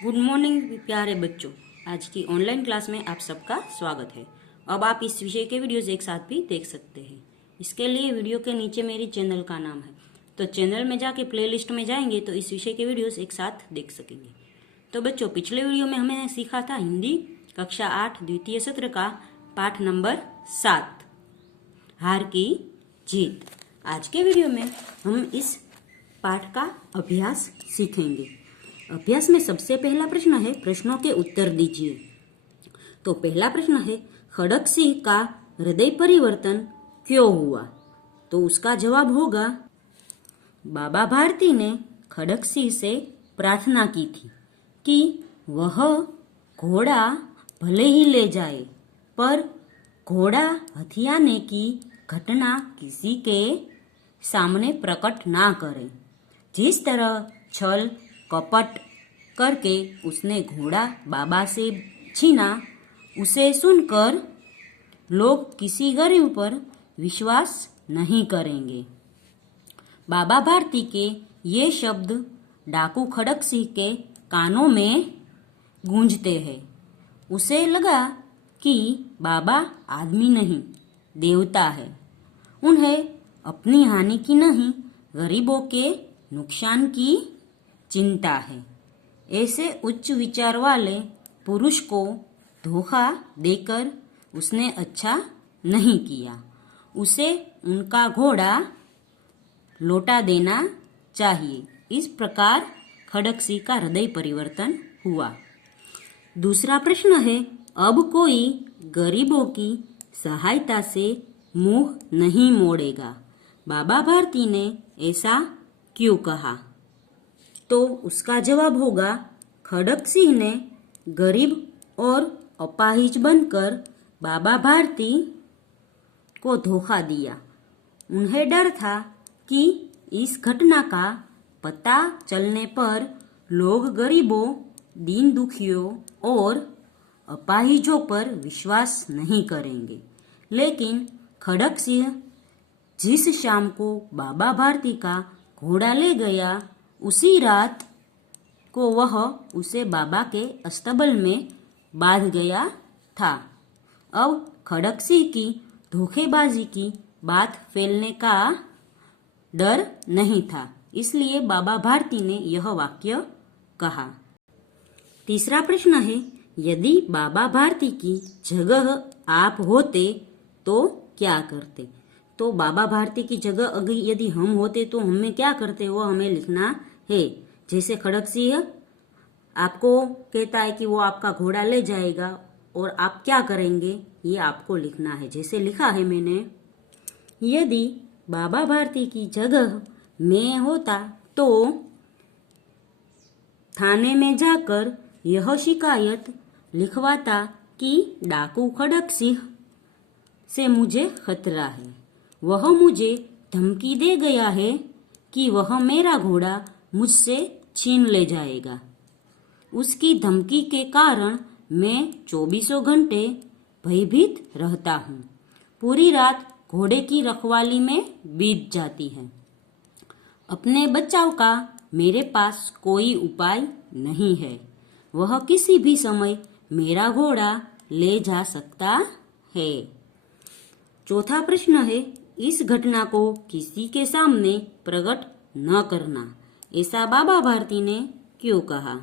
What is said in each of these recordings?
Good morning प्यारे बच्चों। आज की ऑनलाइन क्लास में आप सबका स्वागत है। अब आप इस विषय के वीडियोस एक साथ भी देख सकते हैं। इसके लिए वीडियो के नीचे मेरी चैनल का नाम है, तो चैनल में जाके प्लेलिस्ट में जाएंगे तो इस विषय के वीडियोस एक साथ देख सकेंगे। तो बच्चों, पिछले वीडियो में हमने सीखा था हिंदी कक्षा 8 द्वितीय सत्र का पाठ नंबर 7, हार की जीत। आज के वीडियो में हम इस पाठ का अभ्यास सीखेंगे। अभ्यास में सबसे पहला प्रश्न है, प्रश्नों के उत्तर दीजिए। तो पहला प्रश्न है, खड़क सिंह का हृदय परिवर्तन क्यों हुआ? तो उसका जवाब होगा, बाबा भारती ने खड़क सिंह से प्रार्थना की थी कि वह घोड़ा भले ही ले जाए, पर घोड़ा हथियाने की घटना किसी के सामने प्रकट ना करे। जिस तरह छल कपट करके उसने घोड़ा बाबा से छीना, उसे सुनकर लोग किसी गरीब पर विश्वास नहीं करेंगे। बाबा भारती के ये शब्द डाकू खड़क सिंह के कानों में गूंजते हैं। उसे लगा कि बाबा आदमी नहीं, देवता है। उन्हें अपनी हानि की नहीं, गरीबों के नुकसान की चिंता है। ऐसे उच्च विचार वाले पुरुष को धोखा देकर उसने अच्छा नहीं किया। उसे उनका घोड़ा लौटा देना चाहिए। इस प्रकार खड़क सिंह का हृदय परिवर्तन हुआ। दूसरा प्रश्न है, अब कोई गरीबों की सहायता से मुंह नहीं मोड़ेगा। बाबा भारती ने ऐसा क्यों कहा? तो उसका जवाब होगा, खड़क सिंह ने गरीब और अपाहिज बनकर बाबा भारती को धोखा दिया। उन्हें डर था कि इस घटना का पता चलने पर लोग गरीबों, दीन दुखियों और अपाहिजों पर विश्वास नहीं करेंगे। लेकिन खड़क सिंह जिस शाम को बाबा भारती का घोड़ा ले गया, उसी रात को वह उसे बाबा के अस्तबल में बांध गया था। अब खड़क सिंह की धोखेबाजी की बात फैलने का डर नहीं था, इसलिए बाबा भारती ने यह वाक्य कहा। तीसरा प्रश्न है, यदि बाबा भारती की जगह आप होते तो क्या करते? तो बाबा भारती की जगह अगर यदि हम होते तो हमें क्या करते, वो हमें लिखना है। जैसे खड़क सिंह आपको कहता है कि वो आपका घोड़ा ले जाएगा और आप क्या करेंगे, ये आपको लिखना है। जैसे लिखा है मैंने, यदि बाबा भारती की जगह मैं होता तो थाने में जाकर यह शिकायत लिखवाता कि डाकू खड़क सिंह से मुझे खतरा है। वह मुझे धमकी दे गया है कि वह मेरा घोड़ा मुझसे छीन ले जाएगा। उसकी धमकी के कारण मैं 24 घंटे भयभीत रहता हूँ। पूरी रात घोड़े की रखवाली में बीत जाती है। अपने बचाव का मेरे पास कोई उपाय नहीं है। वह किसी भी समय मेरा घोड़ा ले जा सकता है। चौथा प्रश्न है, इस घटना को किसी के सामने प्रकट न करना। ऐसा बाबा भारती ने क्यों कहा?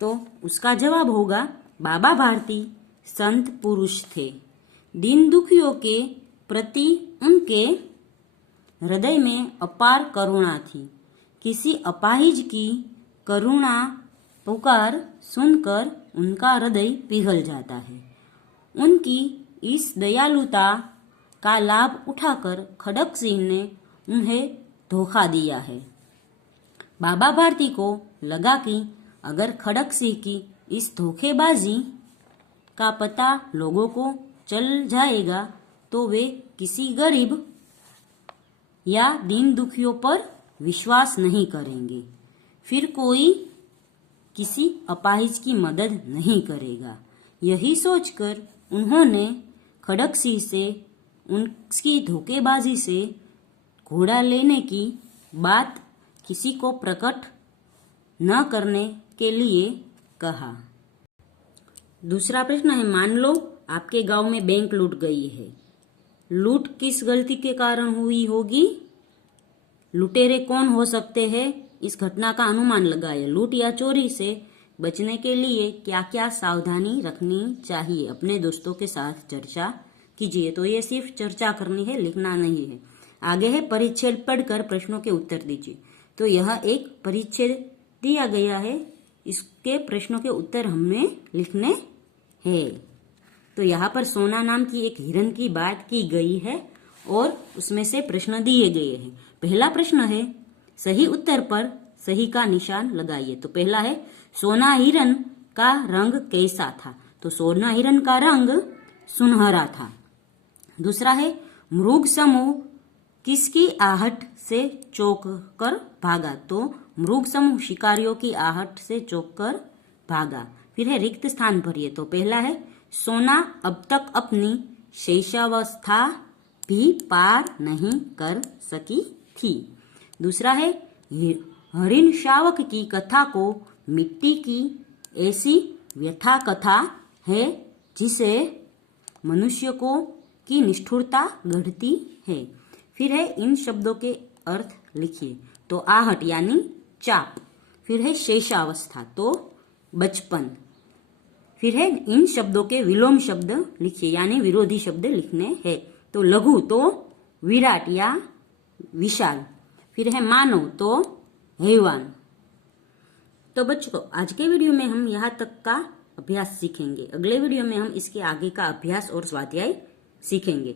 तो उसका जवाब होगा, बाबा भारती संत पुरुष थे। दीन दुखियों के प्रति उनके हृदय में अपार करुणा थी। किसी अपाहिज की करुणा पुकार सुनकर उनका हृदय पिघल जाता है। उनकी इस दयालुता का लाभ उठाकर खड़क सिंह ने उन्हें धोखा दिया है। बाबा भारती को लगा कि अगर खड़क सिंह की इस धोखेबाजी का पता लोगों को चल जाएगा तो वे किसी गरीब या दीन दुखियों पर विश्वास नहीं करेंगे, फिर कोई किसी अपाहिज की मदद नहीं करेगा। यही सोचकर उन्होंने खड़क सिंह से उनकी धोखेबाजी से घोड़ा लेने की बात किसी को प्रकट न करने के लिए कहा। दूसरा प्रश्न है, मान लो आपके गांव में बैंक लूट गई है। लूट किस गलती के कारण हुई होगी? लुटेरे कौन हो सकते हैं? इस घटना का अनुमान लगाएं। लूट या चोरी से बचने के लिए क्या क्या सावधानी रखनी चाहिए? अपने दोस्तों के साथ चर्चा कीजिए। तो ये सिर्फ चर्चा करनी है, लिखना नहीं है। आगे है, परिच्छेद पढ़कर प्रश्नों के उत्तर दीजिए। तो यह एक परिच्छेद दिया गया है, इसके प्रश्नों के उत्तर हमें लिखने हैं। तो यहाँ पर सोना नाम की एक हिरन की बात की गई है और उसमें से प्रश्न दिए गए हैं। पहला प्रश्न है, सही उत्तर पर सही का निशान लगाइए। तो पहला है, सोना हिरन का रंग कैसा था? तो सोना हिरन का रंग सुनहरा था। दूसरा है, मृग समूह किसकी आहट से चौंक कर भागा? तो मृग समूह शिकारियों की आहट से चौंक कर भागा। फिर है, रिक्त स्थान भरिए। तो पहला है, सोना अब तक अपनी शैशवावस्था भी पार नहीं कर सकी थी। दूसरा है, हरिण शावक की कथा को मिट्टी की ऐसी व्यथा कथा है जिसे मनुष्य को की निष्ठुरता गढ़ती है। फिर है, इन शब्दों के अर्थ लिखिए। तो आहट यानी चाप। फिर है, शैशवावस्था तो बचपन। फिर है, इन शब्दों के विलोम शब्द लिखिए यानी विरोधी शब्द लिखने हैं। तो लघु तो विराट या विशाल। फिर है, मानव तो हैवान। तो बच्चों, आज के वीडियो में हम यहाँ तक का अभ्यास सीखेंगे। अगले वीडियो में हम इसके आगे का अभ्यास और स्वाध्याय सीखेंगे।